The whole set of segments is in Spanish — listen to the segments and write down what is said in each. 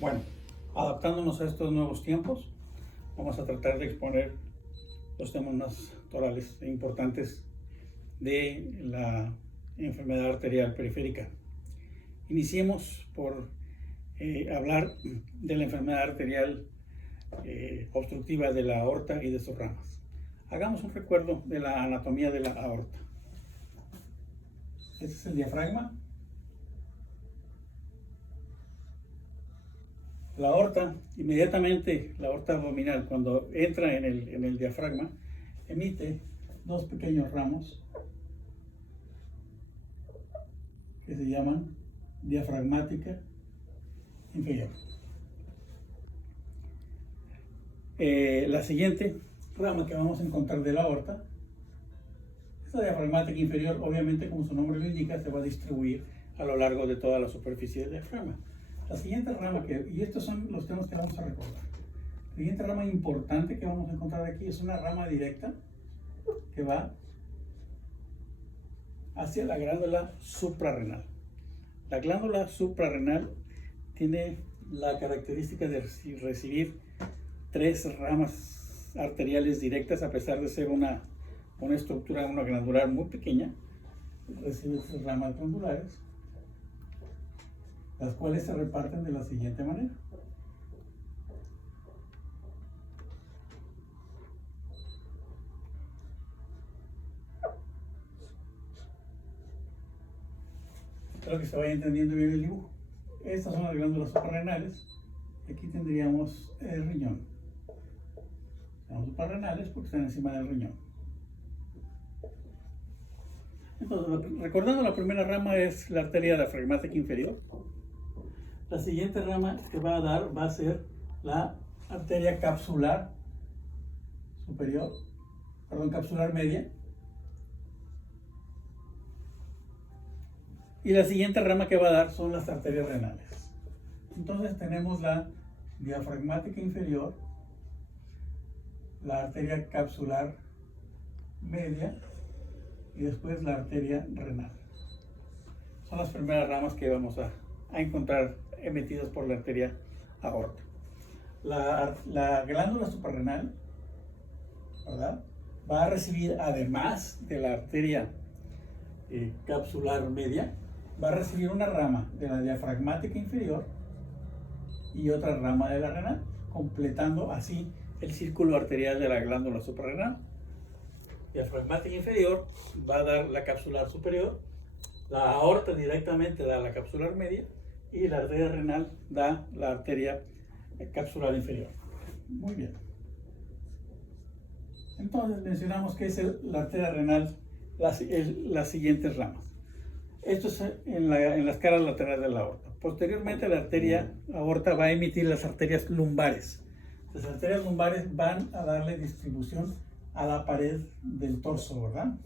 Bueno, adaptándonos a estos nuevos tiempos, vamos a tratar de exponer los temas más torales e importantes de la enfermedad arterial periférica. Iniciemos por hablar de la enfermedad arterial obstructiva de la aorta y de sus ramas. Hagamos un recuerdo de la anatomía de la aorta. Este es el diafragma. La aorta, inmediatamente la aorta abdominal, cuando entra en el diafragma, emite dos pequeños ramos que se llaman diafragmática inferior. La siguiente rama que vamos a encontrar de la aorta, esta diafragmática inferior, obviamente como su nombre lo indica, se va a distribuir a lo largo de toda la superficie del diafragma. La siguiente rama, y estos son los temas que vamos a recordar. La siguiente rama importante que vamos a encontrar aquí es una rama directa que va hacia la glándula suprarrenal. La glándula suprarrenal tiene la característica de recibir tres ramas arteriales directas, a pesar de ser una estructura, una glandular muy pequeña. Recibe tres ramas glandulares, las cuales se reparten de la siguiente manera. Espero que se vaya entendiendo bien el dibujo. Estas son las glándulas suprarrenales. Aquí tendríamos el riñón. Son suprarrenales porque están encima del riñón. Entonces, recordando, la primera rama es la arteria diafragmática inferior. La siguiente rama que va a dar va a ser la arteria capsular superior, capsular media. Y la siguiente rama que va a dar son las arterias renales. Entonces tenemos la diafragmática inferior, la arteria capsular media y después la arteria renal. Son las primeras ramas que vamos a encontrar emitidas por la arteria aorta. La glándula suprarrenal, ¿verdad?, va a recibir, además de la arteria capsular media, va a recibir una rama de la diafragmática inferior y otra rama de la renal, completando así el círculo arterial de la glándula suprarrenal. Diafragmática inferior va a dar la capsular superior, la aorta directamente da la capsular media y la arteria renal da la arteria capsular inferior. Muy bien. Entonces mencionamos que es la arteria renal las siguientes ramas. Esto es en las caras laterales de la aorta. Posteriormente, la arteria aorta va a emitir las arterias lumbares. Las arterias lumbares van a darle distribución a la pared del torso, ¿verdad?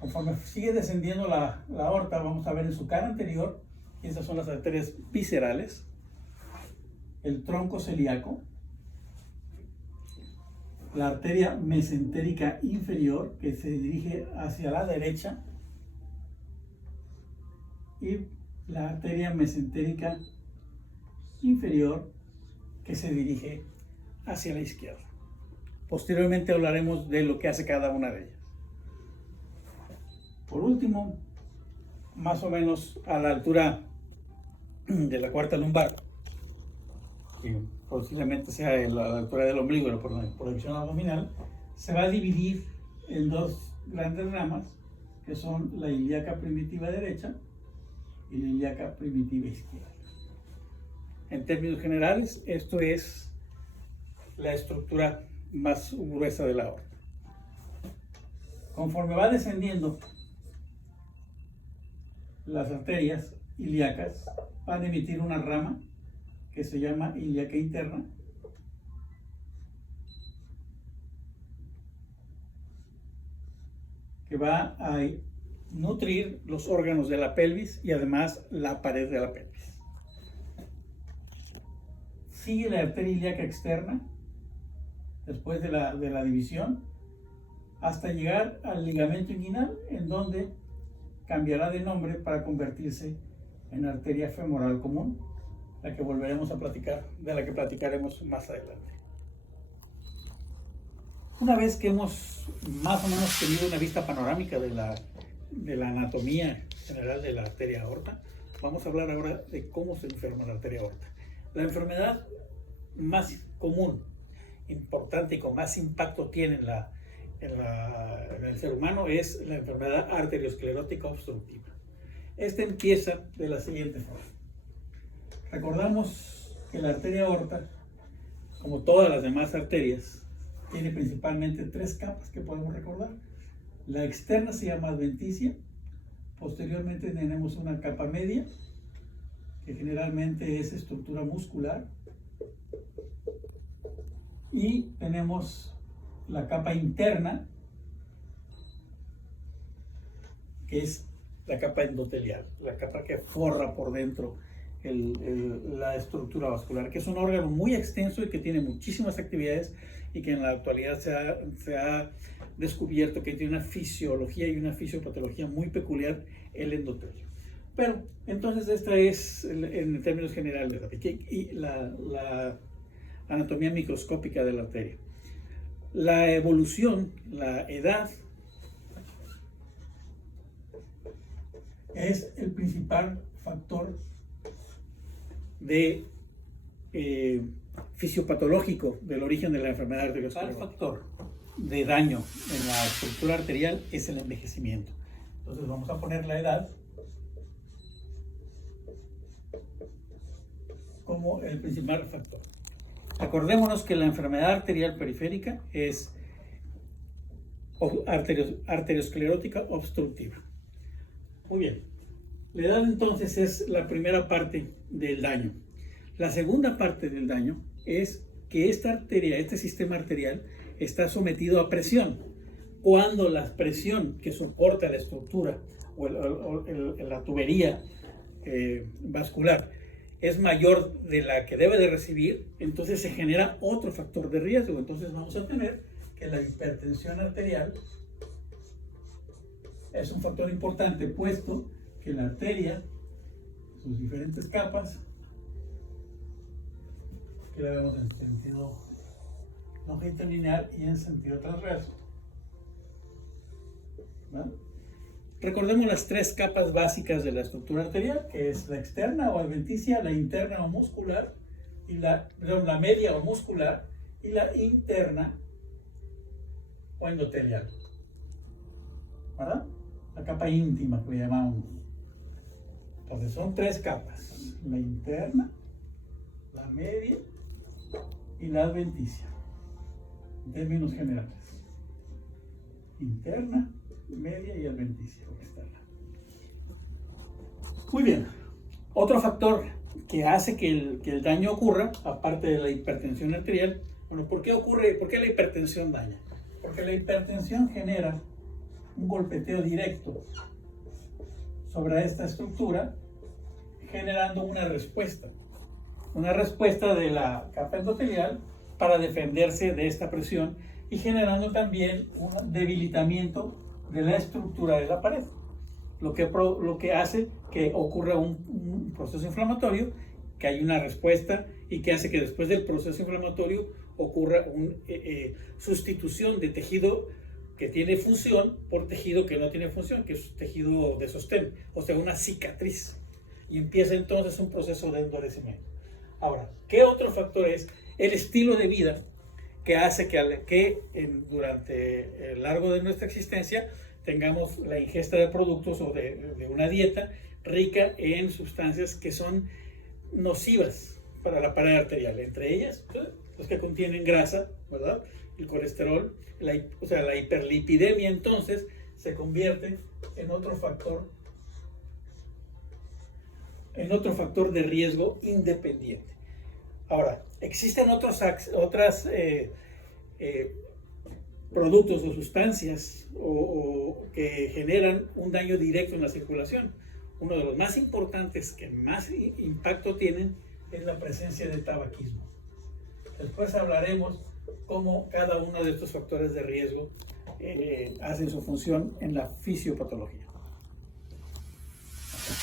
Conforme sigue descendiendo la aorta, vamos a ver en su cara anterior, y esas son las arterias viscerales, el tronco celíaco, la arteria mesentérica inferior, que se dirige hacia la derecha, y la arteria mesentérica inferior, que se dirige hacia la izquierda. Posteriormente hablaremos de lo que hace cada una de ellas. Por último, más o menos a la altura de la cuarta lumbar, que posiblemente sea a la altura del ombligo por la proyección abdominal, se va a dividir en dos grandes ramas, que son la ilíaca primitiva derecha y la ilíaca primitiva izquierda. En términos generales, esto es la estructura más gruesa de la aorta. Conforme va descendiendo, las arterias ilíacas van a emitir una rama que se llama ilíaca interna, que va a nutrir los órganos de la pelvis y además la pared de la pelvis. Sigue la arteria ilíaca externa después de la división hasta llegar al ligamento inguinal, en donde cambiará de nombre para convertirse en arteria femoral común, la que volveremos a platicar, de la que platicaremos más adelante. Una vez que hemos más o menos tenido una vista panorámica de la anatomía general de la arteria aorta, vamos a hablar ahora de cómo se enferma la arteria aorta. La enfermedad más común, importante y con más impacto tiene en el ser humano es la enfermedad arteriosclerótica obstructiva. Esta empieza de la siguiente forma. Recordamos que la arteria aorta, como todas las demás arterias, tiene principalmente tres capas que podemos recordar. La externa se llama adventicia, posteriormente tenemos una capa media, que generalmente es estructura muscular, y tenemos la capa interna, que es la capa endotelial, la capa que forra por dentro la estructura vascular, que es un órgano muy extenso y que tiene muchísimas actividades y que en la actualidad se ha descubierto que tiene una fisiología y una fisiopatología muy peculiar, el endotelio. Pero entonces esta es en términos generales la anatomía microscópica de la arteria. La evolución, la edad, es el principal factor de fisiopatológico del origen de la enfermedad arteriosclerótica. El factor de daño en la estructura arterial es el envejecimiento. Entonces vamos a poner la edad como el principal factor. Acordémonos que la enfermedad arterial periférica es arteriosclerótica obstructiva. Muy bien. La edad entonces es la primera parte del daño. La segunda parte del daño es que esta arteria, este sistema arterial, está sometido a presión. Cuando la presión que soporta la estructura o la tubería vascular es mayor de la que debe de recibir, entonces se genera otro factor de riesgo. Entonces vamos a tener que la hipertensión arterial es un factor importante, puesto que la arteria, sus diferentes capas, que la vemos en sentido longitudinal y en sentido transverso, ¿vale? Recordemos las tres capas básicas de la estructura arterial, que es la externa o adventicia, la interna o muscular, y la media o muscular, y la interna o endotelial, ¿verdad? La capa íntima que llamamos. Entonces son tres capas: la interna, la media y la adventicia, en términos generales. Interna, media y adventicia externa. Muy bien. Otro factor que hace que el daño ocurra, aparte de la hipertensión arterial, bueno, ¿por qué la hipertensión daña? Porque la hipertensión genera un golpeteo directo sobre esta estructura, generando una respuesta de la capa endotelial para defenderse de esta presión y generando también un debilitamiento de la estructura de la pared, lo que hace que ocurra un proceso inflamatorio, que hay una respuesta y que hace que después del proceso inflamatorio ocurra una sustitución de tejido que tiene función por tejido que no tiene función, que es tejido de sostén, o sea, una cicatriz, y empieza entonces un proceso de endurecimiento. Ahora, ¿qué otro factor es? El estilo de vida, que hace que durante el largo de nuestra existencia tengamos la ingesta de productos o de una dieta rica en sustancias que son nocivas para la pared arterial, entre ellas los que contienen grasa, ¿verdad? El colesterol, o sea, la hiperlipidemia entonces se convierte en otro factor de riesgo independiente. Ahora, existen otros productos o sustancias que generan un daño directo en la circulación. Uno de los más importantes que más impacto tienen es la presencia del tabaquismo. Después hablaremos cómo cada uno de estos factores de riesgo hacen su función en la fisiopatología.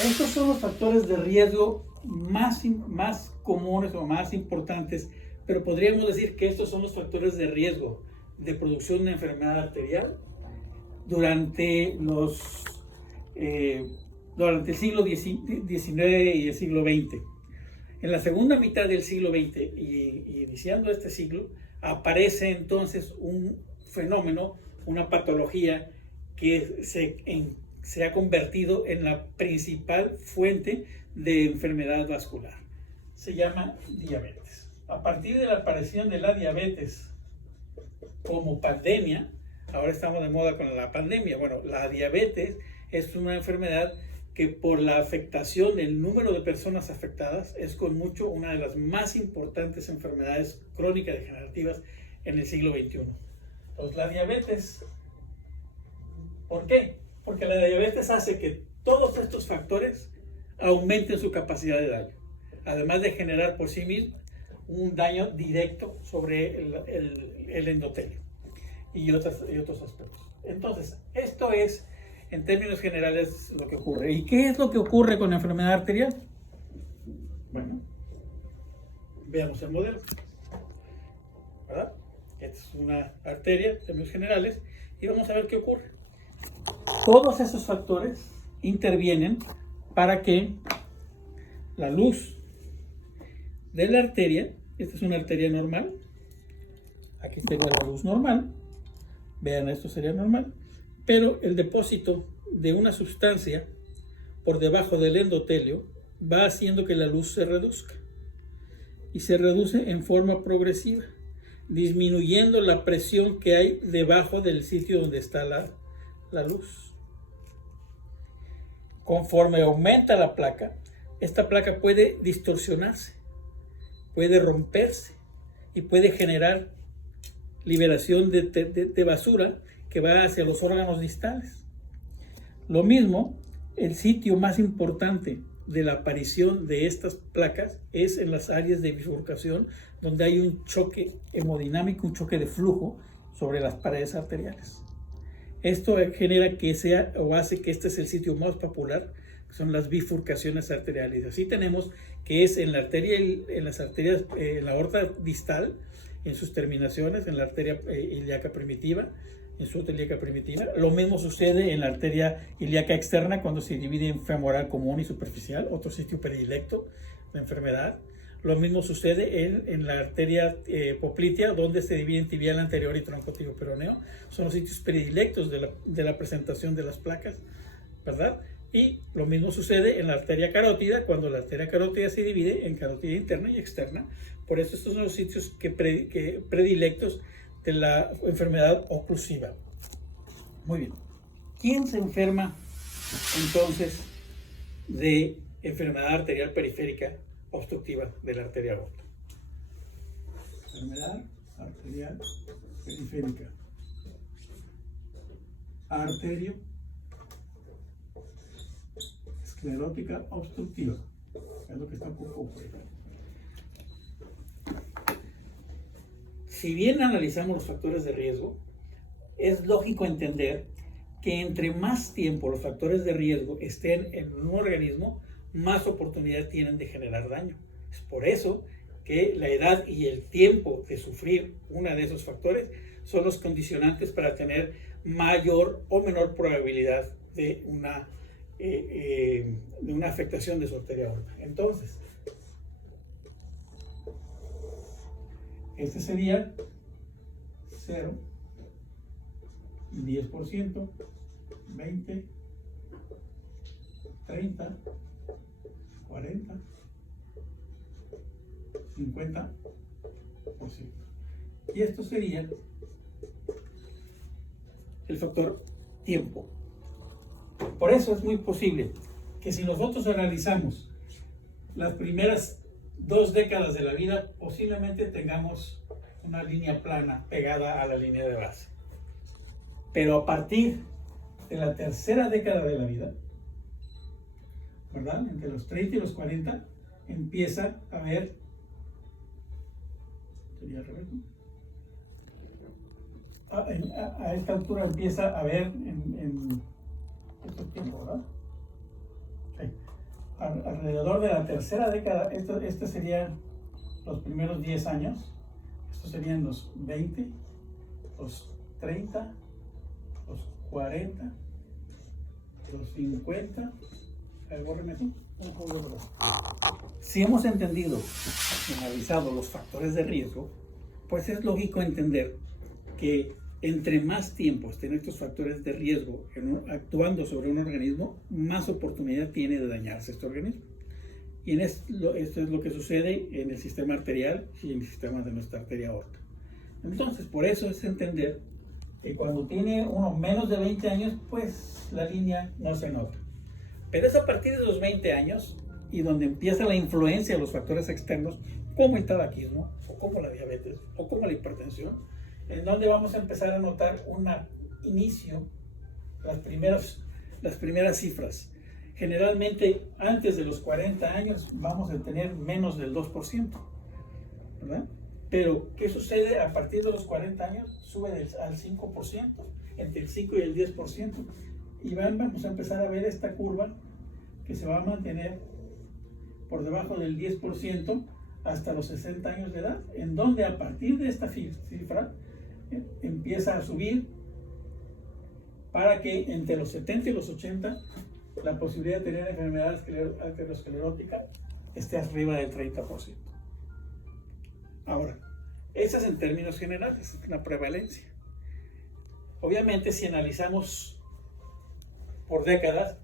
Estos son los factores de riesgo más comunes o más importantes, pero podríamos decir que estos son los factores de riesgo de producción de enfermedad arterial durante durante el siglo XIX y el siglo XX. En la segunda mitad del siglo XX y iniciando este siglo, aparece entonces un fenómeno, una patología que se ha convertido en la principal fuente de enfermedad vascular. Se llama diabetes. A partir de la aparición de la diabetes como pandemia, ahora estamos de moda con la pandemia. Bueno, la diabetes es una enfermedad que por la afectación del número de personas afectadas es con mucho una de las más importantes enfermedades crónicas degenerativas en el siglo XXI. Entonces, la diabetes, ¿por qué? Porque la diabetes hace que todos estos factores aumenten su capacidad de daño, además de generar por sí mismo un daño directo sobre el endotelio y otros aspectos. Entonces, esto es, en términos generales, lo que ocurre. ¿Y qué es lo que ocurre con la enfermedad arterial? Bueno, veamos el modelo, ¿verdad? Esta es una arteria, en términos generales, y vamos a ver qué ocurre. Todos esos factores intervienen para que la luz de la arteria, esta es una arteria normal, aquí sería la luz normal, vean, esto sería normal, pero el depósito de una sustancia por debajo del endotelio va haciendo que la luz se reduzca y se reduce en forma progresiva, disminuyendo la presión que hay debajo del sitio donde está la luz. Conforme aumenta la placa, esta placa puede distorsionarse, puede romperse y puede generar liberación de basura que va hacia los órganos distales. Lo mismo, el sitio más importante de la aparición de estas placas es en las áreas de bifurcación, donde hay un choque hemodinámico, un choque de flujo sobre las paredes arteriales. Esto genera que sea o hace que este es el sitio más popular, que son las bifurcaciones arteriales. Así tenemos que es en la arteria, en las arterias, en la aorta distal, en sus terminaciones, en la arteria ilíaca primitiva, en su arteria ilíaca primitiva. Lo mismo sucede en la arteria ilíaca externa cuando se divide en femoral común y superficial, otro sitio predilecto de enfermedad. Lo mismo sucede en la arteria poplitea, donde se divide en tibial anterior y tronco tibioperoneo. Son los sitios predilectos de la presentación de las placas, ¿verdad? Y lo mismo sucede en la arteria carótida, cuando la arteria carótida se divide en carótida interna y externa. Por eso estos son los sitios predilectos de la enfermedad oclusiva. Muy bien. ¿Quién se enferma entonces de enfermedad arterial periférica obstructiva de la arteria aorta? Enfermedad arterial periférica. Arterio esclerótica obstructiva. Es lo que está por ocurrir. Si bien analizamos los factores de riesgo, es lógico entender que entre más tiempo los factores de riesgo estén en un organismo, más oportunidad tienen de generar daño. Es por eso que la edad y el tiempo de sufrir uno de esos factores son los condicionantes para tener mayor o menor probabilidad de una afectación de su arteria aorta. Entonces, este sería 0, 10%, 20, 30, 40, 50%. Y esto sería el factor tiempo. Por eso es muy posible que si nosotros analizamos las primeras 2 décadas de la vida, posiblemente tengamos una línea plana pegada a la línea de base. Pero a partir de la tercera década de la vida, ¿verdad? Entre los 30 y los 40, empieza a haber, sería al revés, ¿no? A esta altura empieza a haber en estos tiempos, ¿verdad? Sí. alrededor de la tercera década, este serían los primeros 10 años, estos serían los 20, los 30, los 40, los 50, si hemos entendido y analizado los factores de riesgo, pues es lógico entender que entre más tiempo estén estos factores de riesgo actuando sobre un organismo, más oportunidad tiene de dañarse este organismo. Y esto es lo que sucede en el sistema arterial y en el sistema de nuestra arteria aorta. Entonces, por eso es entender que cuando tiene uno menos de 20 años, pues la línea no se nota. Pero es a partir de los 20 años y donde empieza la influencia de los factores externos, como el tabaquismo, o como la diabetes, o como la hipertensión, en donde vamos a empezar a notar un inicio, las primeras cifras. Generalmente, antes de los 40 años, vamos a tener menos del 2%, ¿verdad? Pero, ¿qué sucede? A partir de los 40 años, sube al 5%, entre el 5 y el 10%, y vamos a empezar a ver esta curva que se va a mantener por debajo del 10% hasta los 60 años de edad, en donde a partir de esta cifra empieza a subir para que entre los 70 y los 80 la posibilidad de tener enfermedad arteriosclerótica esté arriba del 30%. Ahora, esa es en términos generales, la prevalencia. Obviamente, si analizamos por décadas,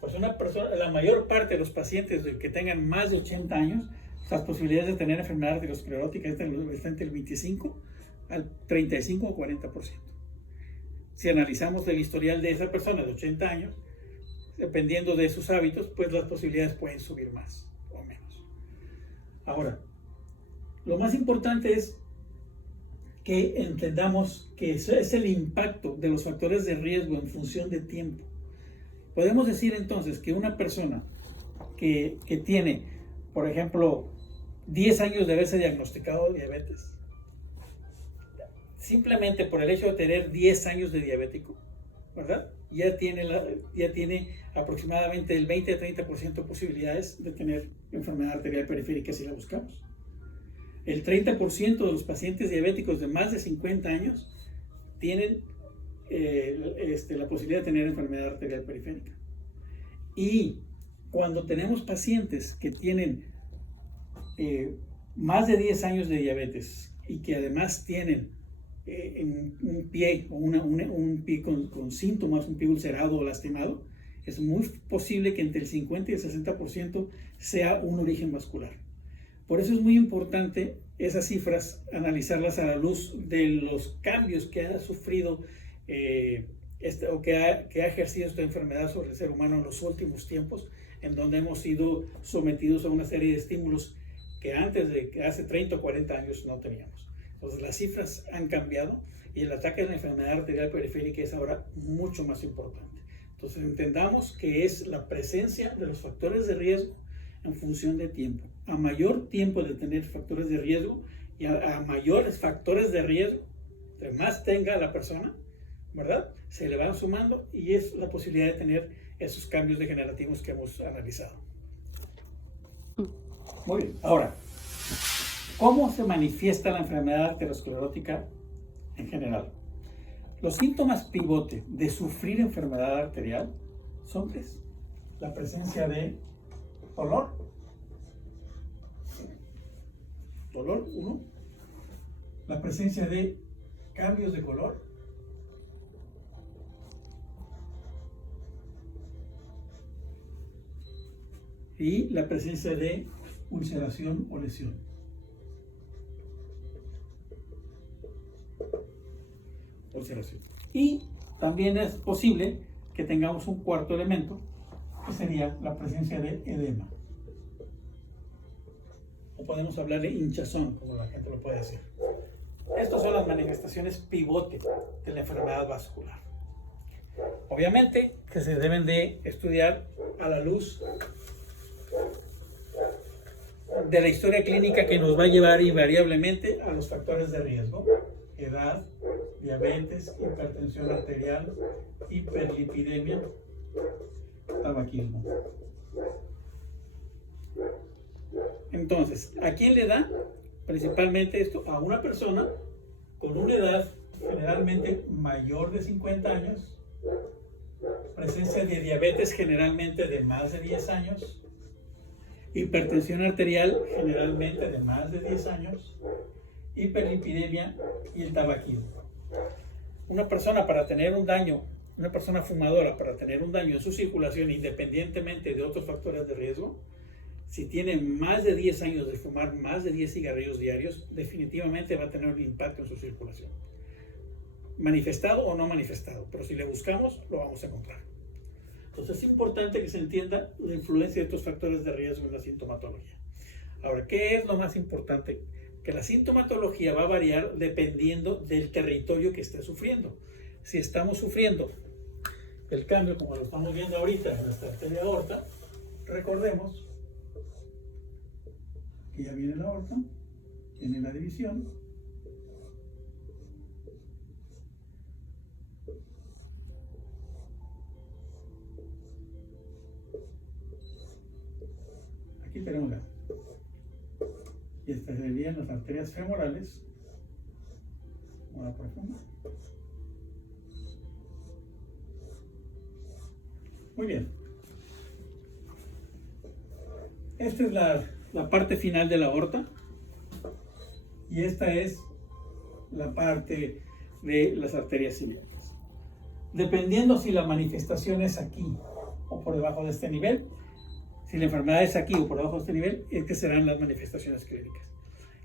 pues la mayor parte de los pacientes que tengan más de 80 años, las posibilidades de tener enfermedad arteriosclerótica están entre el 25 al 35 o 40%. Si analizamos el historial de esa persona de 80 años, dependiendo de sus hábitos, pues las posibilidades pueden subir más o menos. Ahora, lo más importante es que entendamos que eso es el impacto de los factores de riesgo en función de tiempo. Podemos decir entonces que una persona que tiene, por ejemplo, 10 años de haberse diagnosticado diabetes, simplemente por el hecho de tener 10 años de diabético, ¿verdad? Ya tiene aproximadamente el 20-30% de posibilidades de tener enfermedad arterial periférica si la buscamos. El 30% de los pacientes diabéticos de más de 50 años tienen la posibilidad de tener enfermedad arterial periférica. Y cuando tenemos pacientes que tienen más de 10 años de diabetes y que además tienen un pie o un pie con síntomas, un pie ulcerado o lastimado, es muy posible que entre el 50 y el 60% sea un origen vascular. Por eso es muy importante esas cifras, analizarlas a la luz de los cambios que ha sufrido o que ha ejercido esta enfermedad sobre el ser humano en los últimos tiempos, en donde hemos sido sometidos a una serie de estímulos que hace 30 o 40 años no teníamos. Entonces las cifras han cambiado y el ataque de la enfermedad arterial periférica es ahora mucho más importante. Entonces entendamos que es la presencia de los factores de riesgo en función de tiempo. A mayor tiempo de tener factores de riesgo y a mayores factores de riesgo, entre más tenga la persona, ¿verdad? Se le van sumando y es la posibilidad de tener esos cambios degenerativos que hemos analizado. Muy bien. Ahora, ¿cómo se manifiesta la enfermedad arteriosclerótica en general? Los síntomas pivote de sufrir enfermedad arterial son tres. La presencia de dolor. Dolor, uno. La presencia de cambios de color. Y la presencia de ulceración o lesión. Ulceración. Y también es posible que tengamos un cuarto elemento, que sería la presencia de edema. O podemos hablar de hinchazón, como la gente lo puede decir. Estas son las manifestaciones pivote de la enfermedad vascular. Obviamente que se deben de estudiar a la luz de la historia clínica que nos va a llevar invariablemente a los factores de riesgo: edad, diabetes, hipertensión arterial, hiperlipidemia, tabaquismo. Entonces, ¿a quién le da? Principalmente esto a una persona con una edad generalmente mayor de 50 años, presencia de diabetes generalmente de más de 10 años, hipertensión arterial generalmente de más de 10 años, hiperlipidemia y el tabaquismo. Una persona para tener un daño, una persona fumadora para tener un daño en su circulación independientemente de otros factores de riesgo, si tiene más de 10 años de fumar más de 10 cigarrillos diarios, definitivamente va a tener un impacto en su circulación. Manifestado o no manifestado, pero si le buscamos, lo vamos a encontrar. Entonces es importante que se entienda la influencia de estos factores de riesgo en la sintomatología. Ahora, ¿qué es lo más importante? Que la sintomatología va a variar dependiendo del territorio que esté sufriendo. Si estamos sufriendo el cambio, como lo estamos viendo ahorita en nuestra arteria aorta, recordemos que ya viene la aorta, tiene la división, aquí tenemos la, y estas serían las arterias femorales. Ahora por ejemplo. Muy bien. Esta es la parte final de la aorta y esta es la parte de las arterias ilíacas. Dependiendo si la manifestación es aquí o por debajo de este nivel, si la enfermedad es aquí o por debajo de este nivel, es que serán las manifestaciones clínicas.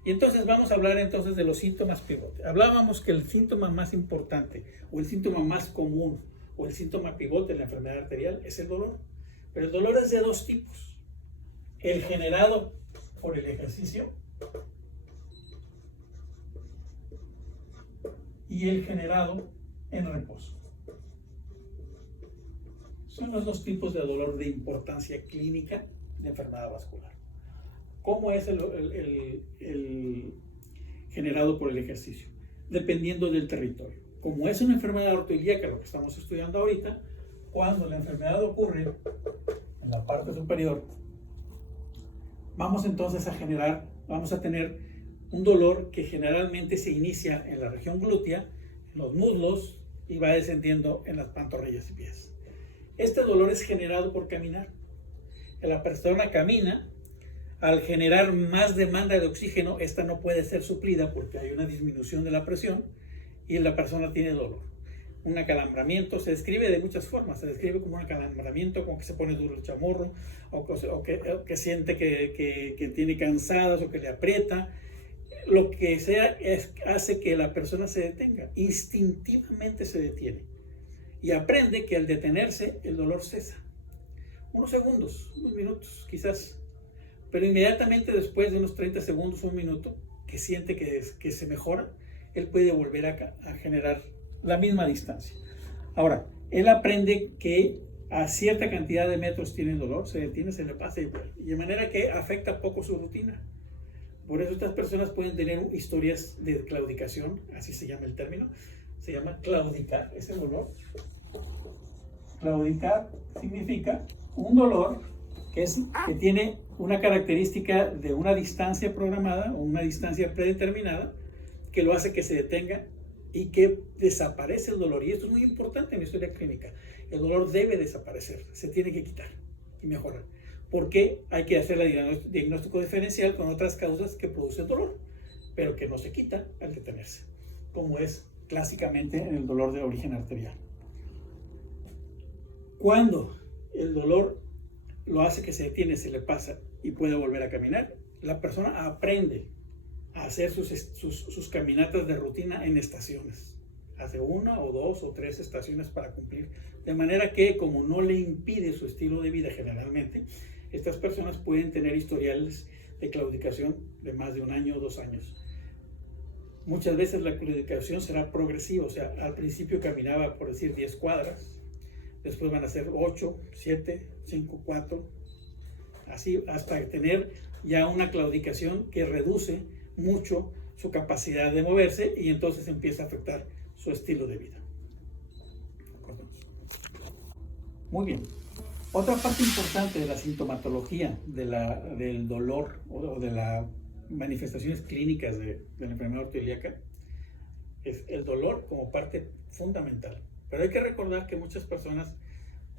Y entonces vamos a hablar entonces de los síntomas pivote. Hablábamos que el síntoma más importante o el síntoma más común o el síntoma pivote de la enfermedad arterial es el dolor. Pero el dolor es de dos tipos. El generado por el ejercicio y el generado en reposo. Son los dos tipos de dolor de importancia clínica de enfermedad vascular. ¿Cómo es el generado por el ejercicio? Dependiendo del territorio. Como es una enfermedad ortoilíaca, lo que estamos estudiando ahorita, cuando la enfermedad ocurre en la parte superior, vamos entonces vamos a tener un dolor que generalmente se inicia en la región glútea, en los muslos y va descendiendo en las pantorrillas y pies. Este dolor es generado por caminar. La persona camina, al generar más demanda de oxígeno, esta no puede ser suplida porque hay una disminución de la presión y la persona tiene dolor. Un acalambramiento se describe de muchas formas. Se describe como un acalambramiento, como que se pone duro el chamorro, o que siente que tiene cansadas o que le aprieta. Lo que sea hace que la persona se detenga. Instintivamente se detiene. Y aprende que al detenerse el dolor cesa. Unos segundos, unos minutos quizás. Pero inmediatamente después de unos 30 segundos, un minuto, que siente que se mejora, él puede volver a generar la misma distancia. Ahora, él aprende que a cierta cantidad de metros tiene dolor, se detiene, se le pasa y vuelve. Y de manera que afecta poco su rutina. Por eso estas personas pueden tener historias de claudicación, así se llama el término. Se llama claudicar, ese dolor. Claudicar significa un dolor que tiene una característica de una distancia programada o una distancia predeterminada que lo hace que se detenga y que desaparece el dolor. Y esto es muy importante en la historia clínica. El dolor debe desaparecer, se tiene que quitar y mejorar. Porque hay que hacer el diagnóstico diferencial con otras causas que producen dolor, pero que no se quita al detenerse, como es clásicamente en el dolor de origen arterial. Cuando el dolor lo hace que se detiene, se le pasa y puede volver a caminar, la persona aprende a hacer sus caminatas de rutina en estaciones. Hace 1 o 2 o 3 estaciones para cumplir. De manera que, como no le impide su estilo de vida generalmente, estas personas pueden tener historiales de claudicación de más de 1 año o 2 años. Muchas veces la claudicación será progresiva, o sea, al principio caminaba, por decir, 10 cuadras, después van a ser 8, 7, 5, 4, así hasta tener ya una claudicación que reduce mucho su capacidad de moverse y entonces empieza a afectar su estilo de vida. Muy bien. Otra parte importante de la sintomatología del dolor o de las manifestaciones clínicas de la enfermedad ortoilíaca es el dolor como parte fundamental. Pero hay que recordar que muchas personas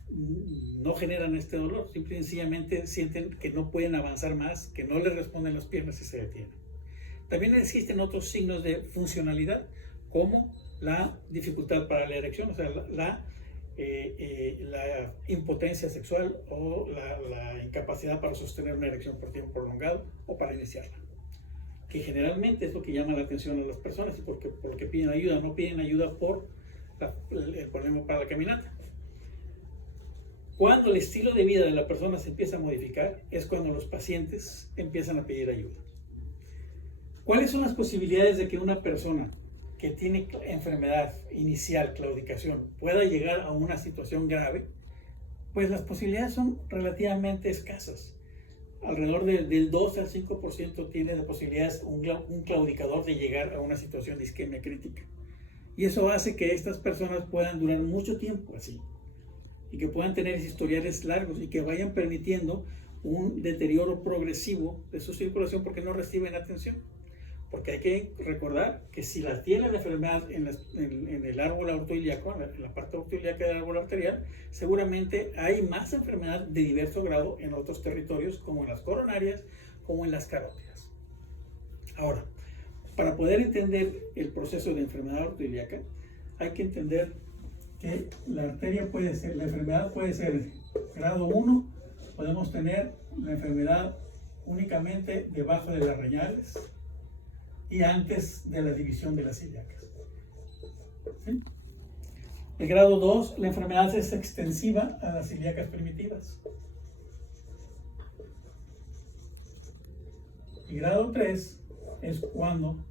no generan este dolor, simple y sencillamente sienten que no pueden avanzar más, que no les responden las piernas y se detienen. También existen otros signos de funcionalidad, como la dificultad para la erección, o sea, la impotencia sexual o la incapacidad para sostener una erección por tiempo prolongado o para iniciarla, que generalmente es lo que llama la atención a las personas y por lo que piden ayuda. No piden ayuda por el problema para la caminata. Cuando el estilo de vida de la persona se empieza a modificar, es cuando los pacientes empiezan a pedir ayuda. ¿Cuáles son las posibilidades de que una persona que tiene enfermedad inicial, claudicación, pueda llegar a una situación grave? Pues las posibilidades son relativamente escasas. Alrededor del 2 al 5% tiene de posibilidades un claudicador de llegar a una situación de isquemia crítica. Y eso hace que estas personas puedan durar mucho tiempo así, y que puedan tener historiales largos y que vayan permitiendo un deterioro progresivo de su circulación porque no reciben atención. Porque hay que recordar que si la tiene la enfermedad en el árbol ortoilíaco, en la parte ortoilíaca del árbol arterial, seguramente hay más enfermedad de diverso grado en otros territorios, como en las coronarias, como en las carótidas. Ahora, para poder entender el proceso de enfermedad ortoilíaca, hay que entender que la enfermedad puede ser grado 1, podemos tener la enfermedad únicamente debajo de las raíces y antes de la división de las ilíacas. ¿Sí? El grado 2, la enfermedad es extensiva a las ilíacas primitivas. Y grado 3 es cuando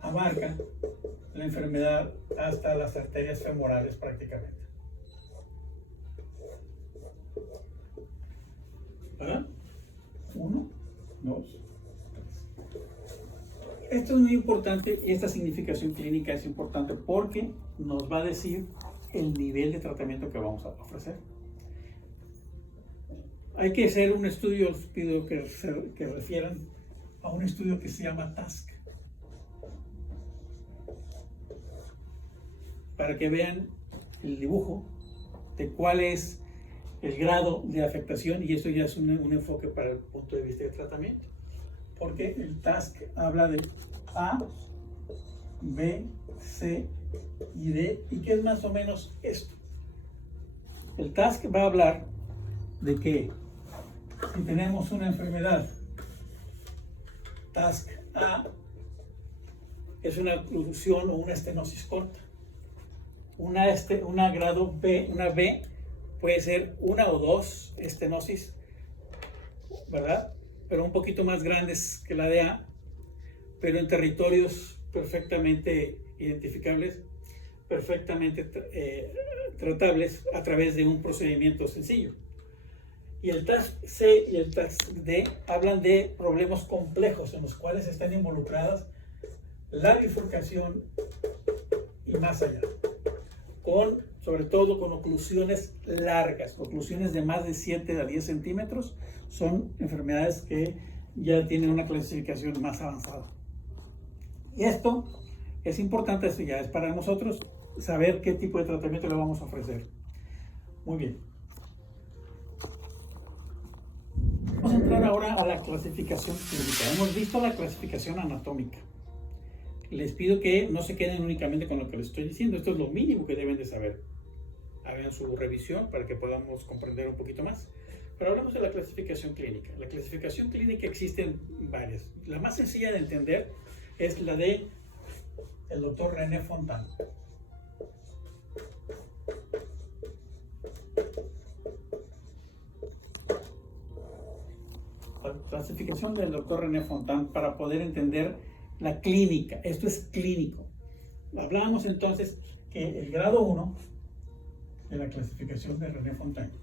abarca la enfermedad hasta las arterias femorales prácticamente. ¿Verdad? 1, 2, 3. Esto es muy importante y esta significación clínica es importante porque nos va a decir el nivel de tratamiento que vamos a ofrecer. Hay que hacer un estudio, les pido que refieran a un estudio que se llama TASC, para que vean el dibujo de cuál es el grado de afectación, y eso ya es un enfoque para el punto de vista de tratamiento, porque el TASC habla de A, B, C y D, y que es más o menos esto. El TASC va a hablar de que si tenemos una enfermedad TASC A, es una oclusión o una estenosis corta. Una grado B, una B puede ser 1 o 2 estenosis, ¿verdad? Pero un poquito más grandes que la de A, pero en territorios perfectamente identificables, perfectamente tratables a través de un procedimiento sencillo. Y el TASC C y el TASC D hablan de problemas complejos en los cuales están involucradas la bifurcación y más allá, sobre todo con oclusiones largas, oclusiones de más de 7 a 10 centímetros, son enfermedades que ya tienen una clasificación más avanzada. Y esto es importante, esto ya es para nosotros saber qué tipo de tratamiento le vamos a ofrecer. Muy bien. Vamos a entrar ahora a la clasificación clínica. Hemos visto la clasificación anatómica. Les pido que no se queden únicamente con lo que les estoy diciendo. Esto es lo mínimo que deben de saber. Hagan su revisión para que podamos comprender un poquito más. Pero hablamos de la clasificación clínica. La clasificación clínica existen varias. La más sencilla de entender es la de el doctor René Fontaine. La clasificación del doctor René Fontaine para poder entender la clínica. Esto es clínico. Hablábamos entonces que el grado 1 de la clasificación de René Fontaine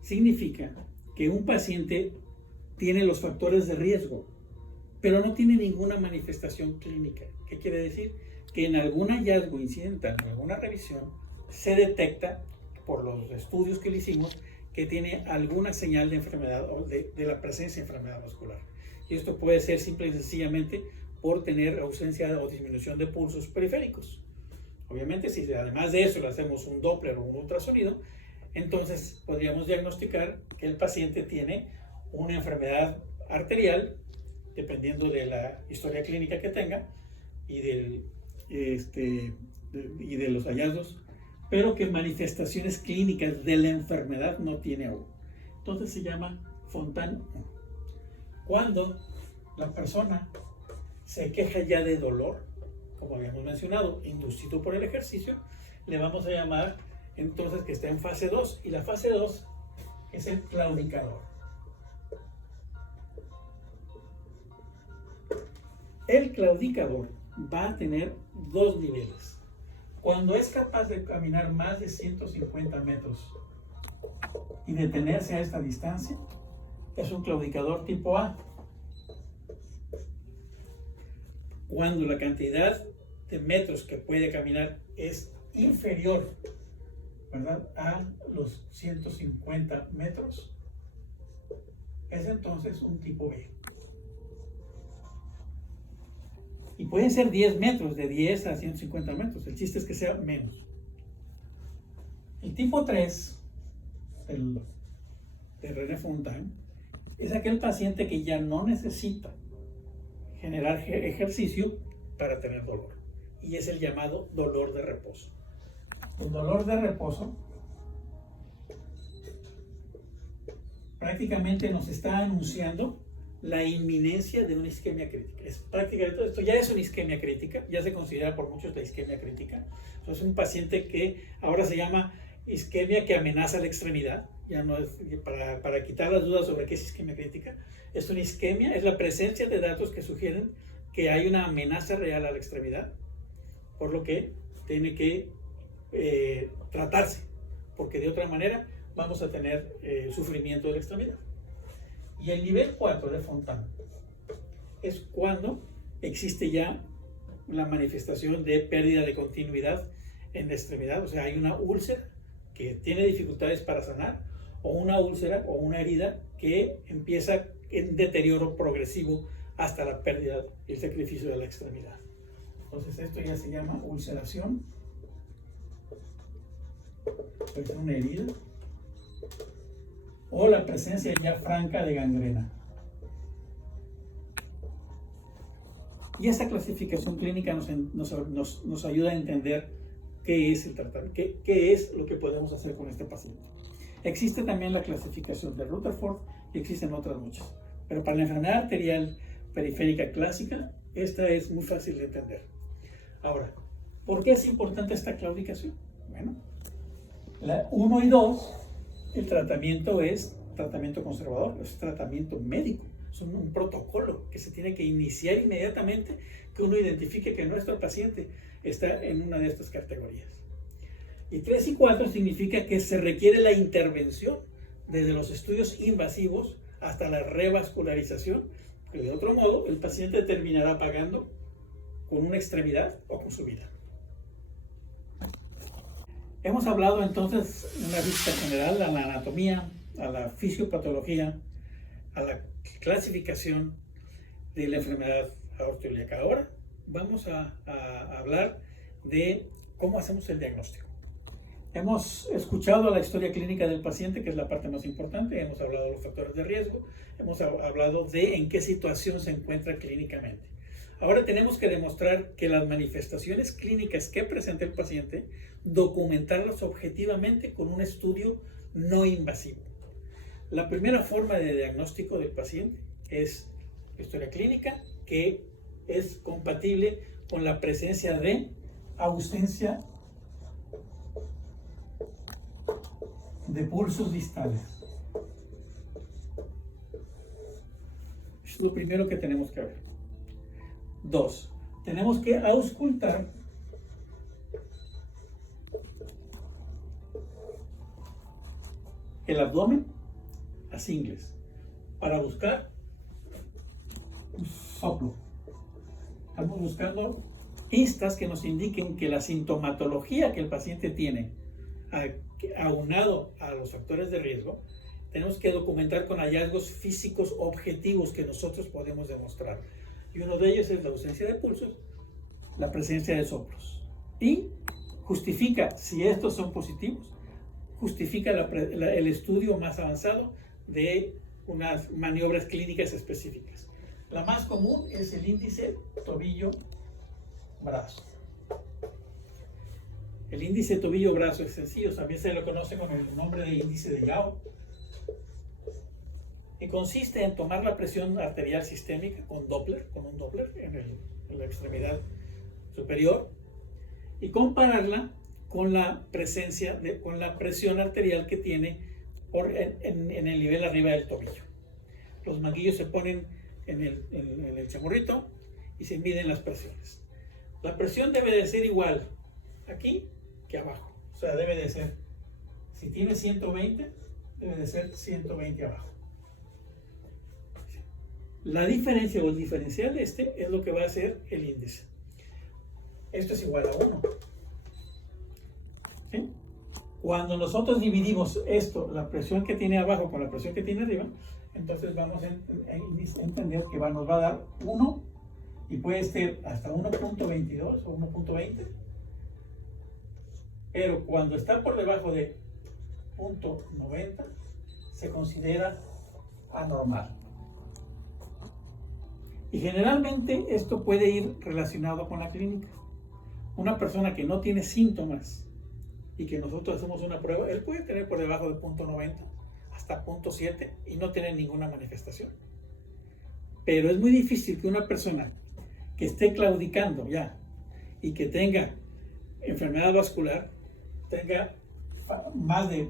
significa que un paciente tiene los factores de riesgo, pero no tiene ninguna manifestación clínica. ¿Qué quiere decir? Que en algún hallazgo incidental, en alguna revisión, se detecta por los estudios que le hicimos, que tiene alguna señal de enfermedad o de la presencia de enfermedad vascular. Y esto puede ser simple y sencillamente por tener ausencia o disminución de pulsos periféricos. Obviamente, si además de eso le hacemos un Doppler o un ultrasonido, entonces podríamos diagnosticar que el paciente tiene una enfermedad arterial, dependiendo de la historia clínica que tenga y de los hallazgos, pero que manifestaciones clínicas de la enfermedad no tiene aún. Entonces se llama Fontan 1. Cuando la persona se queja ya de dolor, como habíamos mencionado, inducido por el ejercicio, le vamos a llamar entonces que está en fase 2. Y la fase 2 es el claudicador. El claudicador va a tener dos niveles. Cuando es capaz de caminar más de 150 metros y detenerse a esta distancia, es un claudicador tipo A. Cuando la cantidad de metros que puede caminar es inferior, ¿verdad?, a los 150 metros, es entonces un tipo B. Y pueden ser 10 metros, de 10 a 150 metros. El chiste es que sea menos. El tipo 3 de René Fontaine es aquel paciente que ya no necesita generar ejercicio para tener dolor. Y es el llamado dolor de reposo. El dolor de reposo prácticamente nos está anunciando la inminencia de una isquemia crítica. Prácticamente esto ya es una isquemia crítica, ya se considera por muchos la isquemia crítica. Es un paciente que ahora se llama isquemia que amenaza la extremidad. Ya no es, para quitar las dudas sobre qué es isquemia crítica, es una isquemia, es la presencia de datos que sugieren que hay una amenaza real a la extremidad, por lo que tiene que tratarse, porque de otra manera vamos a tener sufrimiento de la extremidad. Y el nivel 4 de Fontaine es cuando existe ya la manifestación de pérdida de continuidad en la extremidad, o sea, hay una úlcera que tiene dificultades para sanar, o una úlcera o una herida que empieza en deterioro progresivo hasta la pérdida y el sacrificio de la extremidad. Entonces esto ya se llama ulceración, puede ser una herida, o la presencia ya franca de gangrena. Y esta clasificación clínica nos ayuda a entender qué es el tratamiento, qué es lo que podemos hacer con este paciente. Existe también la clasificación de Rutherford y existen otras muchas. Pero para la enfermedad arterial periférica clásica, esta es muy fácil de entender. Ahora, ¿por qué es importante esta claudicación? Bueno, la 1 y 2, el tratamiento es tratamiento conservador, es tratamiento médico. Es un protocolo que se tiene que iniciar inmediatamente que uno identifique que nuestro paciente está en una de estas categorías. Y 3 y 4 significa que se requiere la intervención desde los estudios invasivos hasta la revascularización, que de otro modo el paciente terminará pagando con una extremidad o con su vida. Hemos hablado entonces en una vista general a la anatomía, a la fisiopatología, a la clasificación de la enfermedad aortoilíaca. Ahora vamos a hablar de cómo hacemos el diagnóstico. Hemos escuchado la historia clínica del paciente, que es la parte más importante. Hemos hablado de los factores de riesgo. Hemos hablado de en qué situación se encuentra clínicamente. Ahora tenemos que demostrar que las manifestaciones clínicas que presenta el paciente, documentarlas objetivamente con un estudio no invasivo. La primera forma de diagnóstico del paciente es historia clínica, que es compatible con la presencia de ausencia de pulsos distales. Es lo primero que tenemos que ver. 2. Tenemos que auscultar el abdomen a singles para buscar un soplo. Estamos buscando pistas que nos indiquen que la sintomatología que el paciente tiene que, aunado a los factores de riesgo, tenemos que documentar con hallazgos físicos objetivos que nosotros podemos demostrar. Y uno de ellos es la ausencia de pulsos, la presencia de soplos. Y justifica, si estos son positivos, justifica el estudio más avanzado de unas maniobras clínicas específicas. La más común es el índice tobillo-brazo. El índice tobillo-brazo es sencillo, también se lo conoce con el nombre de índice de Gao, y consiste en tomar la presión arterial sistémica con un Doppler en la extremidad superior y compararla con la presión arterial que tiene en el nivel arriba del tobillo. Los manguillos se ponen en el chamorrito y se miden las presiones. La presión debe de ser igual aquí que abajo. O sea, debe de ser, si tiene 120, debe de ser 120 abajo. La diferencia o el diferencial de este es lo que va a ser el índice. Esto es igual a 1. ¿Sí? Cuando nosotros dividimos esto, la presión que tiene abajo con la presión que tiene arriba, entonces vamos a entender que nos va a dar 1 y puede ser hasta 1.22 o 1.20. Pero cuando está por debajo de 0.90 se considera anormal. Y generalmente esto puede ir relacionado con la clínica. Una persona que no tiene síntomas y que nosotros hacemos una prueba, él puede tener por debajo de 0.90 hasta 0.7 y no tener ninguna manifestación. Pero es muy difícil que una persona que esté claudicando ya y que tenga enfermedad vascular tenga más de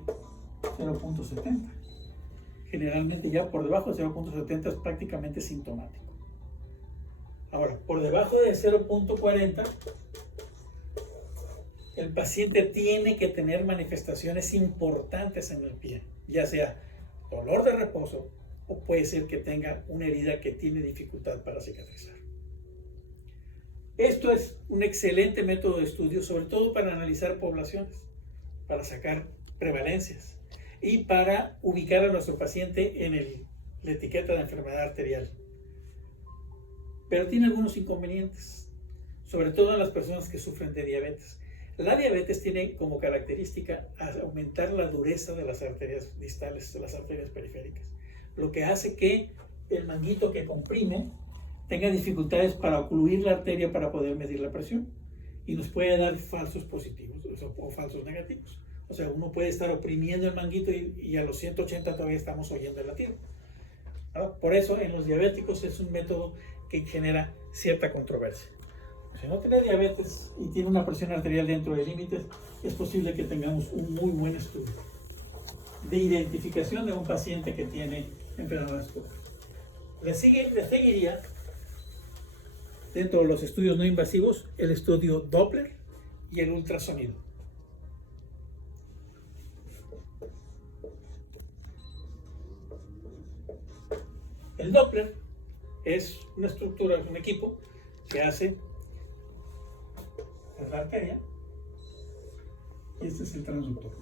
0.70. Generalmente ya por debajo de 0.70 es prácticamente sintomático. Ahora, por debajo de 0.40, el paciente tiene que tener manifestaciones importantes en el pie, ya sea dolor de reposo o puede ser que tenga una herida que tiene dificultad para cicatrizar. Esto es un excelente método de estudio, sobre todo para analizar poblaciones, para sacar prevalencias y para ubicar a nuestro paciente en la etiqueta de enfermedad arterial. Pero tiene algunos inconvenientes, sobre todo en las personas que sufren de diabetes. La diabetes tiene como característica aumentar la dureza de las arterias distales, de las arterias periféricas, lo que hace que el manguito que comprime tenga dificultades para ocluir la arteria para poder medir la presión y nos puede dar falsos positivos o falsos negativos. O sea, uno puede estar oprimiendo el manguito y a los 180 todavía estamos oyendo el latido. Por eso en los diabéticos es un método que genera cierta controversia. Si no tiene diabetes y tiene una presión arterial dentro de límites, es posible que tengamos un muy buen estudio de identificación de un paciente que tiene enfermedad vascular. Le seguiría, dentro de los estudios no invasivos, el estudio Doppler y el ultrasonido. El Doppler es una estructura, es un equipo que hace la arteria y este es el transductor.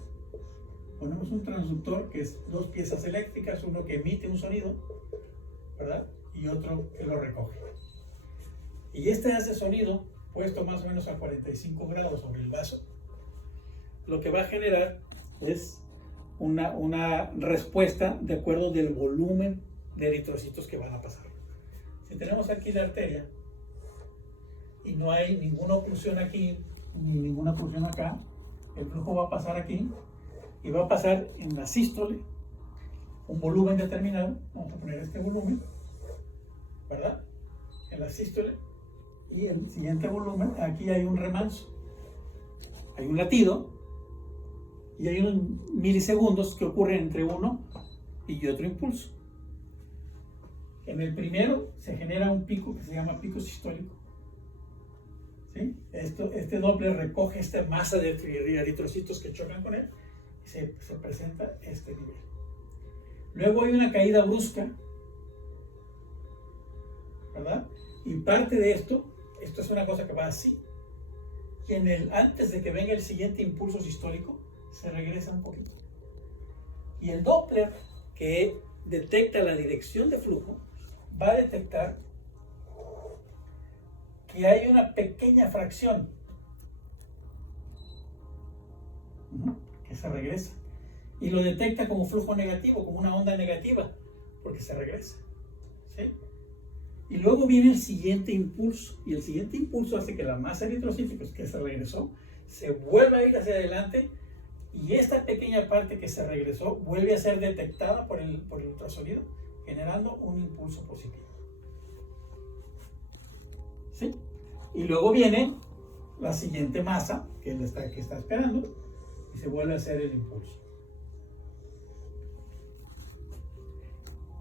Ponemos un transductor que es dos piezas eléctricas, uno que emite un sonido, ¿verdad? Y otro que lo recoge. Y este hace sonido puesto más o menos a 45 grados sobre el vaso. Lo que va a generar es una respuesta de acuerdo del volumen de eritrocitos que van a pasar. Si tenemos aquí la arteria y no hay ninguna oclusión aquí ni ninguna oclusión acá, el flujo va a pasar aquí y va a pasar en la sístole un volumen determinado. Vamos a poner este volumen, ¿verdad? En la sístole, y el siguiente volumen, aquí hay un remanso, hay un latido y hay unos milisegundos que ocurren entre uno y otro impulso. En el primero se genera un pico que se llama pico sistólico. ¿Sí? Este Doppler recoge esta masa de eritrocitos que chocan con él y se presenta este nivel. Luego hay una caída brusca, ¿verdad? Y parte de esto es una cosa que va así. Y antes de que venga el siguiente impulso sistólico, se regresa un poquito. Y el Doppler, que detecta la dirección de flujo, va a detectar que hay una pequeña fracción que se regresa. Y lo detecta como flujo negativo, como una onda negativa, porque se regresa. ¿Sí? Y luego viene el siguiente impulso. Y el siguiente impulso hace que la masa de eritrocitos que se regresó se vuelva a ir hacia adelante. Y esta pequeña parte que se regresó vuelve a ser detectada por el ultrasonido, generando un impulso positivo. ¿Sí? Y luego viene la siguiente masa que está esperando y se vuelve a hacer el impulso.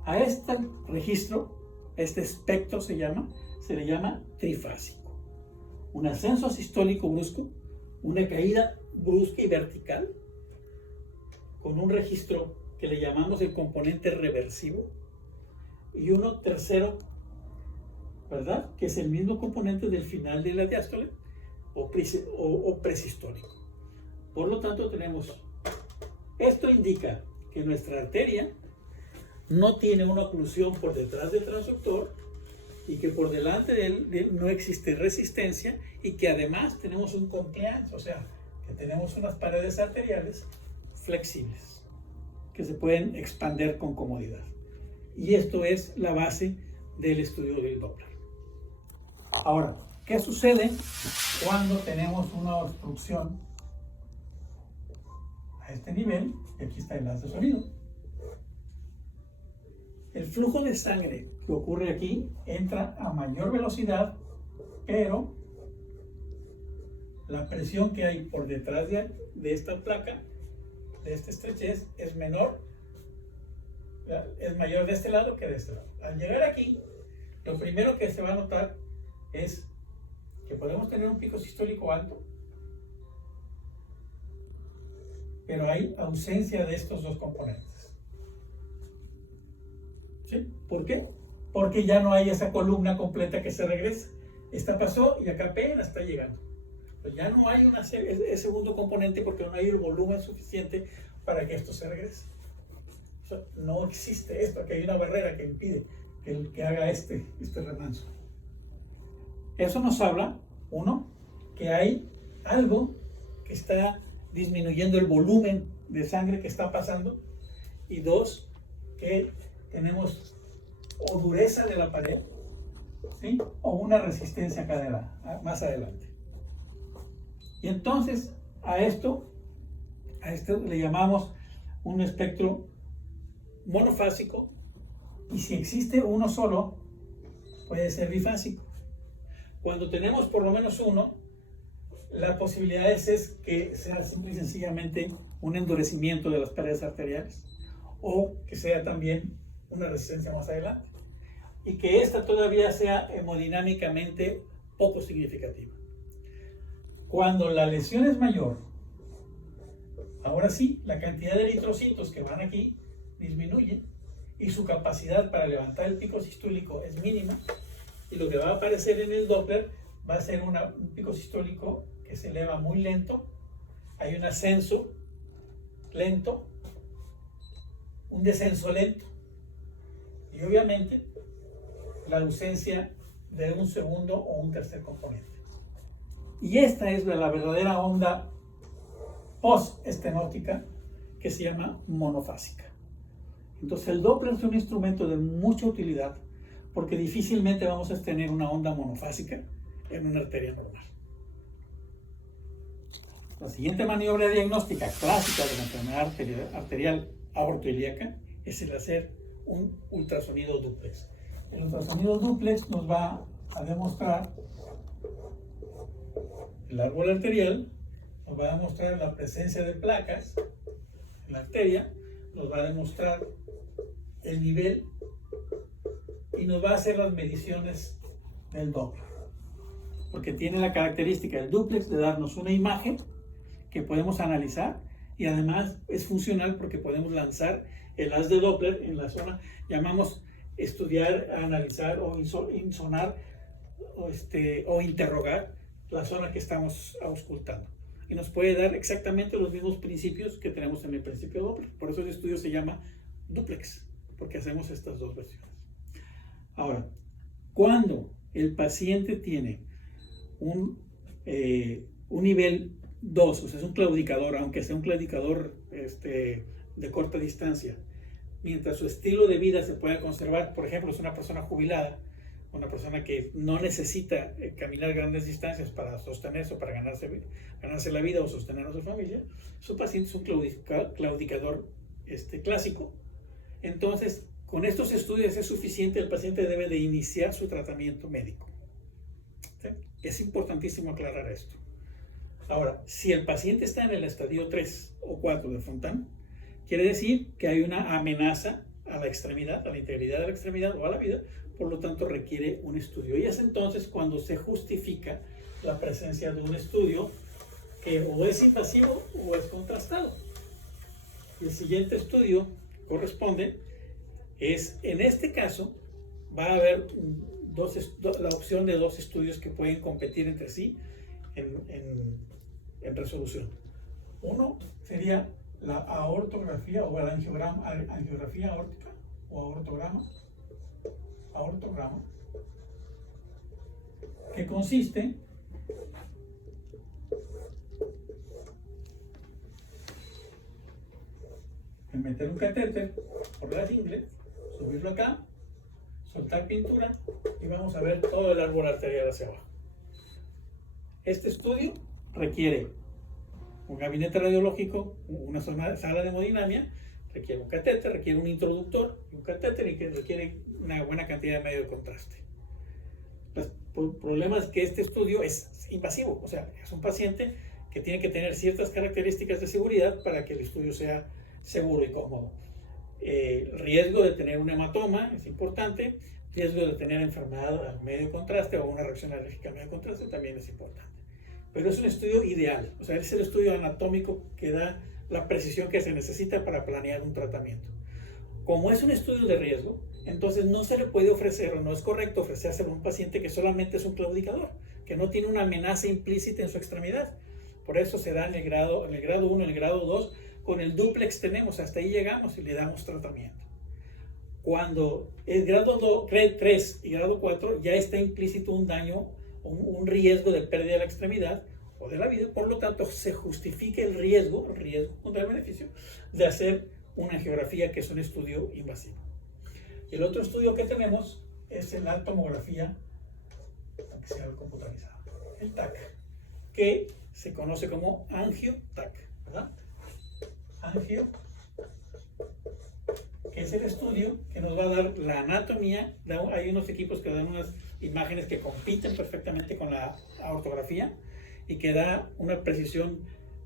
A este registro, este espectro se le llama trifásico. Un ascenso sistólico brusco, una caída brusca y vertical, con un registro que le llamamos el componente reversivo, y uno tercero, ¿verdad? Que es el mismo componente del final de la diástole o presistólico. Por lo tanto, esto indica que nuestra arteria no tiene una oclusión por detrás del transductor y que por delante de él no existe resistencia y que además tenemos un compliance, o sea, que tenemos unas paredes arteriales flexibles que se pueden expander con comodidad. Y esto es la base del estudio del Doppler. Ahora, ¿qué sucede cuando tenemos una obstrucción a este nivel? Y aquí está el haz de sonido. El flujo de sangre que ocurre aquí entra a mayor velocidad, pero la presión que hay por detrás de esta placa, de esta estrechez, es mayor de este lado que de este lado. Al llegar aquí, lo primero que se va a notar es que podemos tener un pico sistólico alto, pero hay ausencia de estos dos componentes. ¿Sí? ¿Por qué? Porque ya no hay esa columna completa que se regresa. Esta pasó y acá apenas está llegando. Pues ya no hay ese segundo componente porque no hay el volumen suficiente para que esto se regrese. O sea, no existe esto, que hay una barrera que impide que haga este remanso. Eso nos habla, uno, que hay algo que está disminuyendo el volumen de sangre que está pasando, y dos, que tenemos o dureza de la pared, ¿sí? O una resistencia más adelante. Y entonces a esto le llamamos un espectro monofásico, y si existe uno solo, puede ser bifásico. Cuando tenemos por lo menos uno, la posibilidad es que sea simple y sencillamente un endurecimiento de las paredes arteriales, o que sea también una resistencia más adelante, y que esta todavía sea hemodinámicamente poco significativa. Cuando la lesión es mayor, ahora sí, la cantidad de eritrocitos que van aquí disminuye y su capacidad para levantar el pico sistólico es mínima, y lo que va a aparecer en el Doppler va a ser un pico sistólico que se eleva muy lento, hay un ascenso lento, un descenso lento, y obviamente la ausencia de un segundo o un tercer componente. Y esta es la verdadera onda post-estenótica, que se llama monofásica. Entonces el Doppler es un instrumento de mucha utilidad, porque difícilmente vamos a tener una onda monofásica en una arteria normal. La siguiente maniobra diagnóstica clásica de la enfermedad arterial aortoilíaca es el hacer un ultrasonido dúplex. El ultrasonido dúplex nos va a demostrar el árbol arterial, nos va a demostrar la presencia de placas en la arteria, nos va a demostrar el nivel y nos va a hacer las mediciones del Doppler, porque tiene la característica del dúplex de darnos una imagen que podemos analizar, y además es funcional porque podemos lanzar el haz de Doppler en la zona, llamamos estudiar, analizar o insonar o interrogar la zona que estamos auscultando. y nos puede dar exactamente los mismos principios que tenemos en el principio Doppler. Por eso el estudio se llama duplex, porque hacemos estas dos versiones. Ahora, cuando el paciente tiene un nivel 2, o sea, es un claudicador, aunque sea un claudicador de corta distancia, mientras su estilo de vida se pueda conservar, por ejemplo, es una persona jubilada, una persona que no necesita caminar grandes distancias para sostenerse o para ganarse la vida o sostener a su familia, su paciente es un claudicador clásico. Entonces, con estos estudios es suficiente, el paciente debe de iniciar su tratamiento médico. ¿Sí? Es importantísimo aclarar esto. Ahora, si el paciente está en el estadio 3 o 4 de Fontan, quiere decir que hay una amenaza a la extremidad, a la integridad de la extremidad o a la vida, por lo tanto requiere un estudio. Y es entonces cuando se justifica la presencia de un estudio que o es invasivo o es contrastado. El siguiente estudio corresponde es, en este caso, va a haber la opción de dos estudios que pueden competir entre sí en resolución. Uno sería la aortografía o la angiografía aórtica o aortograma, que consiste en meter un catéter por la ingle, subirlo acá, soltar pintura y vamos a ver todo el árbol arterial hacia abajo. Este estudio requiere un gabinete radiológico, una sala de hemodinamia, requiere un catéter, requiere un introductor y un catéter y que requiere una buena cantidad de medio de contraste. El problema es que este estudio es invasivo, o sea, es un paciente que tiene que tener ciertas características de seguridad para que el estudio sea seguro y cómodo. El riesgo de tener un hematoma es importante, riesgo de tener enfermedad al medio contraste o una reacción alérgica al medio contraste también es importante. Pero es un estudio ideal, o sea, es el estudio anatómico que da la precisión que se necesita para planear un tratamiento. Como es un estudio de riesgo, entonces no se le puede ofrecer, o no es correcto ofrecerse a un paciente que solamente es un claudicador, que no tiene una amenaza implícita en su extremidad. Por eso se da en el grado 1, en el grado 2, con el duplex tenemos, hasta ahí llegamos y le damos tratamiento. Cuando el grado 3 y grado 4 ya está implícito un daño, un riesgo de pérdida de la extremidad o de la vida, por lo tanto se justifica el riesgo contra el beneficio de hacer una angiografía, que es un estudio invasivo. El otro estudio que tenemos es la tomografía axial computarizada, el TAC, que se conoce como angio-TAC, ¿verdad? Angio, que es el estudio que nos va a dar la anatomía. Hay unos equipos que dan unas imágenes que compiten perfectamente con la ortografía y que da una precisión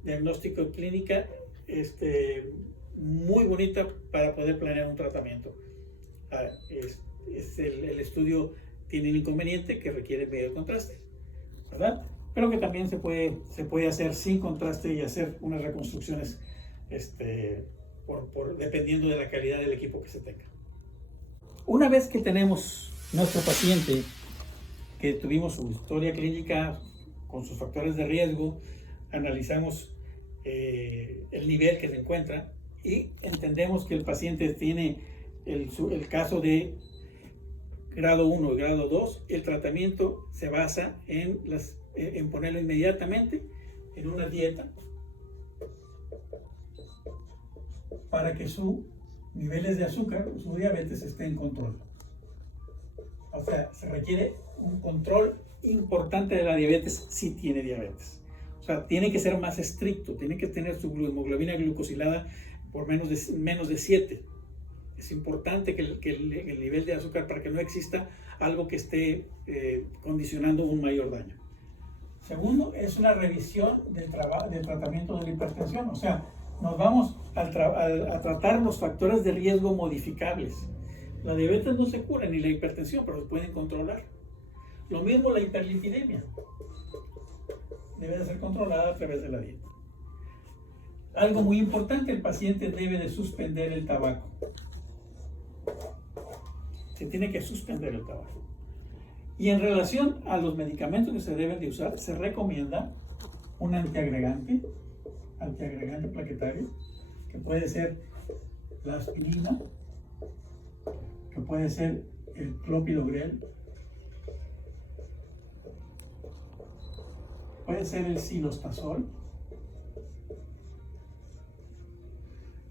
diagnóstico y clínica muy bonita para poder planear un tratamiento. El estudio tiene el inconveniente que requiere medio contraste, ¿verdad? Pero que también se puede hacer sin contraste y hacer unas reconstrucciones dependiendo de la calidad del equipo que se tenga. Una vez que tenemos nuestro paciente, que tuvimos su historia clínica con sus factores de riesgo, analizamos el nivel que se encuentra y entendemos que el paciente tiene el caso de grado 1 y grado 2, el tratamiento se basa en ponerlo inmediatamente en una dieta para que sus niveles de azúcar, su diabetes, esté en control. O sea, se requiere un control importante de la diabetes si tiene diabetes. O sea, tiene que ser más estricto, tiene que tener su hemoglobina glucosilada por menos de 7. Es importante que el nivel de azúcar, para que no exista algo que esté condicionando un mayor daño. Segundo, es una revisión del tratamiento de la hipertensión. O sea, nos vamos a tratar los factores de riesgo modificables. La diabetes no se cura ni la hipertensión, pero se pueden controlar. Lo mismo la hiperlipidemia. Debe de ser controlada a través de la dieta. Algo muy importante, el paciente debe de suspender el tabaco. Se tiene que suspender el tabaco. Y en relación a los medicamentos que se deben de usar, se recomienda un antiagregante plaquetario, que puede ser la aspirina, que puede ser el clopidogrel, puede ser el cilostazol,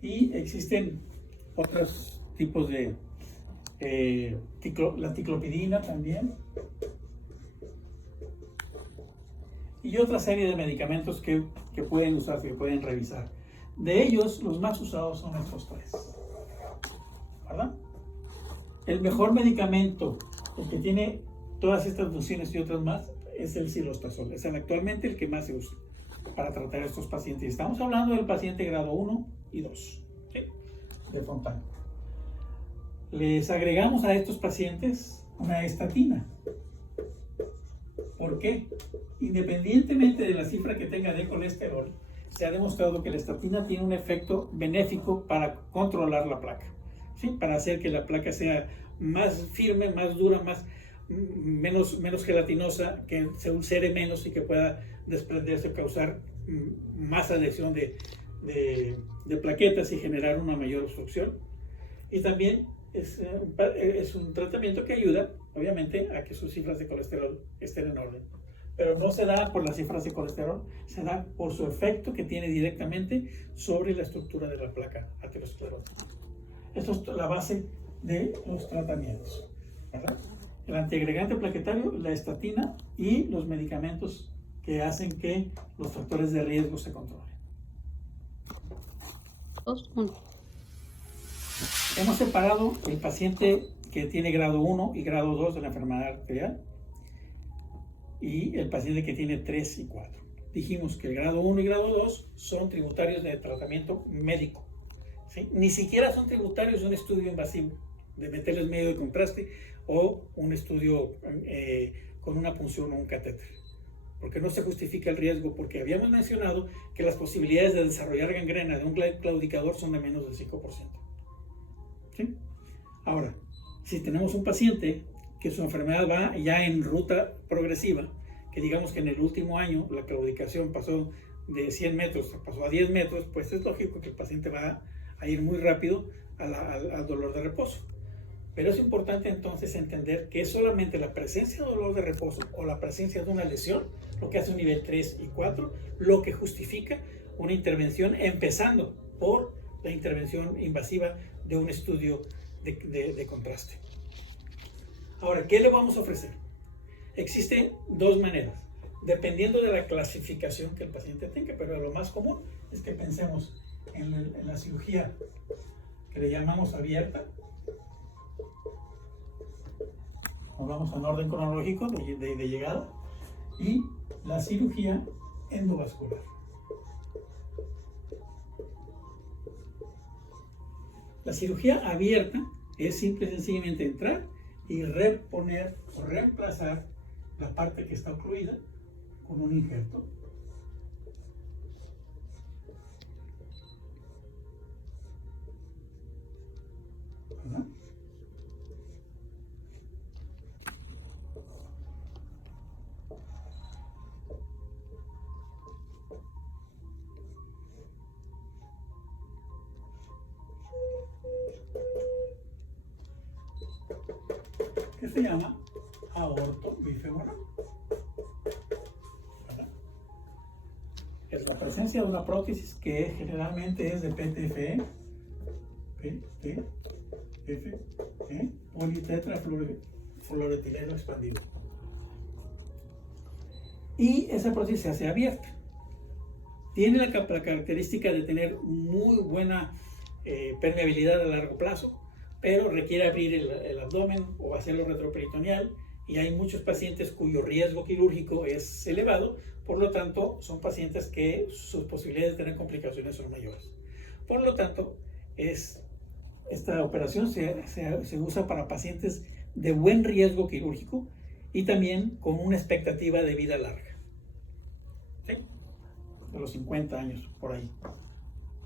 y existen otros tipos de la ticlopidina también, y otra serie de medicamentos que pueden usarse, que pueden revisar. De ellos, los más usados son estos tres, ¿verdad? El mejor medicamento, el que tiene todas estas funciones y otras más, es el cilostazol. Es actualmente el que más se usa para tratar a estos pacientes. Estamos hablando del paciente grado 1 y 2, ¿sí? De Fontana. Les agregamos a estos pacientes una estatina. ¿Por qué? Independientemente de la cifra que tenga de colesterol, se ha demostrado que la estatina tiene un efecto benéfico para controlar la placa, ¿sí? Para hacer que la placa sea más firme, más dura, menos gelatinosa, que se ulcere menos y que pueda desprenderse, causar más adhesión de plaquetas y generar una mayor obstrucción. Y también es un tratamiento que ayuda, obviamente, a que sus cifras de colesterol estén en orden. Pero no se da por las cifras de colesterol, se da por su efecto que tiene directamente sobre la estructura de la placa aterosclerótica. Esto es la base de los tratamientos, ¿verdad? El antiagregante plaquetario, la estatina y los medicamentos que hacen que los factores de riesgo se controlen. 2, 1. Hemos separado el paciente que tiene grado 1 y grado 2 de la enfermedad arterial y el paciente que tiene 3 y 4. Dijimos que el grado 1 y grado 2 son tributarios de tratamiento médico, ¿sí? Ni siquiera son tributarios de un estudio invasivo, de meterles medio de contraste o un estudio con una punción o un catéter, porque no se justifica el riesgo, porque habíamos mencionado que las posibilidades de desarrollar gangrena de un claudicador son de menos del 5%. ¿Sí? Ahora, si tenemos un paciente que su enfermedad va ya en ruta progresiva, que digamos que en el último año la claudicación pasó de 100 metros, pasó a 10 metros, pues es lógico que el paciente va a ir muy rápido al dolor de reposo. Pero es importante entonces entender que es solamente la presencia de dolor de reposo o la presencia de una lesión, lo que hace un nivel 3 y 4, lo que justifica una intervención, empezando por la intervención invasiva de un estudio de contraste. Ahora, ¿qué le vamos a ofrecer? Existen dos maneras, dependiendo de la clasificación que el paciente tenga, pero lo más común es que pensemos en la cirugía que le llamamos abierta. Vamos en orden cronológico de llegada, y la cirugía endovascular. La cirugía abierta es simple y sencillamente entrar y reponer o reemplazar la parte que está ocluida con un injerto. ¿Verdad? Que se llama aorto bifemoral. Es la presencia de una prótesis que generalmente es de PTFE, politetrafluoretileno expandido. Y esa prótesis se hace abierta. Tiene la característica de tener muy buena permeabilidad a largo plazo, pero requiere abrir el abdomen o hacerlo retroperitoneal, y hay muchos pacientes cuyo riesgo quirúrgico es elevado, por lo tanto son pacientes que sus posibilidades de tener complicaciones son mayores. Por lo tanto, esta operación se usa para pacientes de buen riesgo quirúrgico y también con una expectativa de vida larga, ¿sí? De los 50 años, por ahí.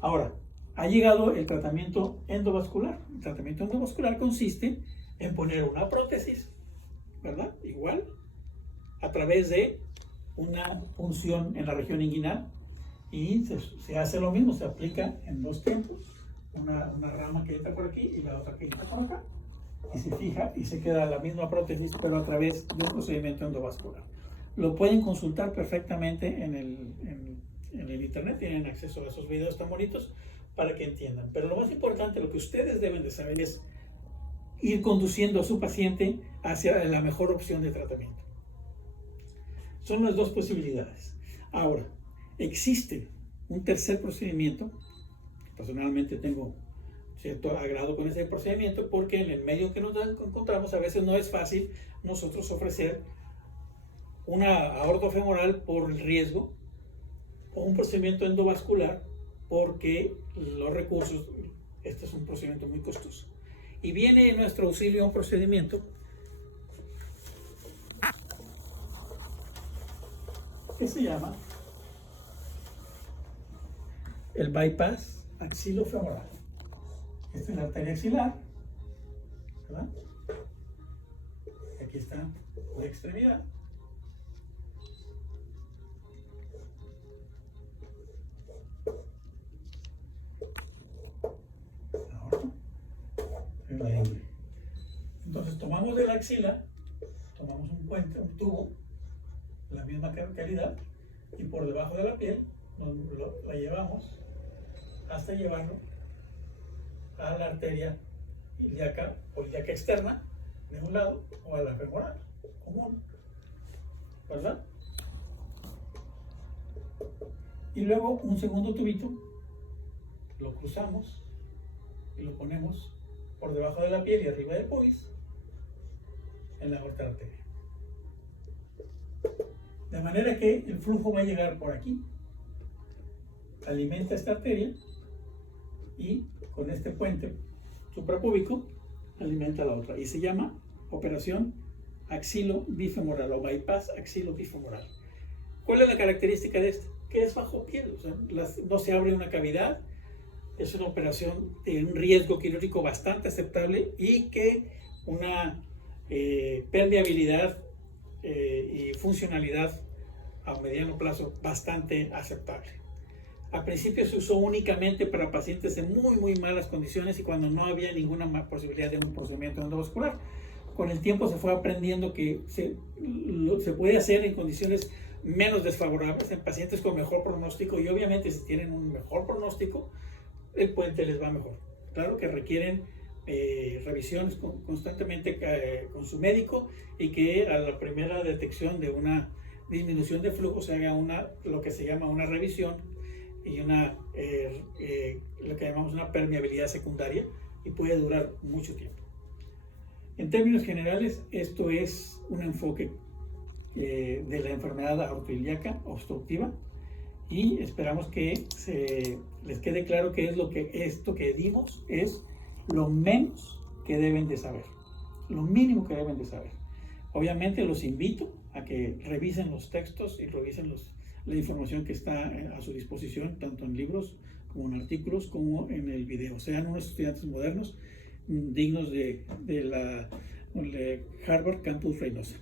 Ahora, ha llegado el tratamiento endovascular. El tratamiento endovascular consiste en poner una prótesis, ¿verdad? Igual, a través de una punción en la región inguinal y se hace lo mismo, se aplica en dos tiempos, una rama que entra por aquí y la otra que entra por acá, y se fija y se queda la misma prótesis, pero a través de un procedimiento endovascular. Lo pueden consultar perfectamente en el internet, tienen acceso a esos videos tan bonitos para que entiendan. Pero lo más importante, lo que ustedes deben de saber es ir conduciendo a su paciente hacia la mejor opción de tratamiento. Son las dos posibilidades. Ahora, existe un tercer procedimiento. Personalmente tengo cierto agrado con ese procedimiento porque en el medio que nos encontramos a veces no es fácil nosotros ofrecer una aorta femoral por el riesgo o un procedimiento endovascular porque los recursos, este es un procedimiento muy costoso. Y viene en nuestro auxilio un procedimiento que se llama el bypass axilofemoral. Esta es la arteria axilar, ¿verdad? Aquí está la extremidad. Ahora, entonces tomamos de la axila, tomamos un puente, un tubo, la misma calidad, y por debajo de la piel la llevamos hasta llevarlo a la arteria ilíaca o ilíaca externa de un lado o a la femoral común, ¿verdad? Y luego un segundo tubito lo cruzamos y lo ponemos por debajo de la piel y arriba del pubis en la otra arteria. De manera que el flujo va a llegar por aquí, alimenta esta arteria y con este puente suprapúbico alimenta la otra. Y se llama operación axilo-bifemoral o bypass axilo-bifemoral. ¿Cuál es la característica de esto? Que es bajo piel, o sea, no se abre una cavidad, es una operación de un riesgo quirúrgico bastante aceptable y que una permeabilidad y funcionalidad a mediano plazo bastante aceptable. Al principio se usó únicamente para pacientes en muy malas condiciones y cuando no había ninguna posibilidad de un procedimiento endovascular. Con el tiempo se fue aprendiendo que se puede hacer en condiciones menos desfavorables, en pacientes con mejor pronóstico, y obviamente si tienen un mejor pronóstico, el puente les va mejor. Claro que requieren revisiones constantemente con su médico y que a la primera detección de una disminución de flujo se haga lo que se llama una revisión y lo que llamamos una permeabilidad secundaria, y puede durar mucho tiempo. En términos generales, esto es un enfoque de la enfermedad aortoilíaca obstructiva, y esperamos que les quede claro que esto que dimos es lo menos que deben de saber, lo mínimo que deben de saber. Obviamente los invito a que revisen los textos y revisen la información que está a su disposición, tanto en libros como en artículos como en el video. Sean unos estudiantes modernos dignos de Harvard Campus Reynosa.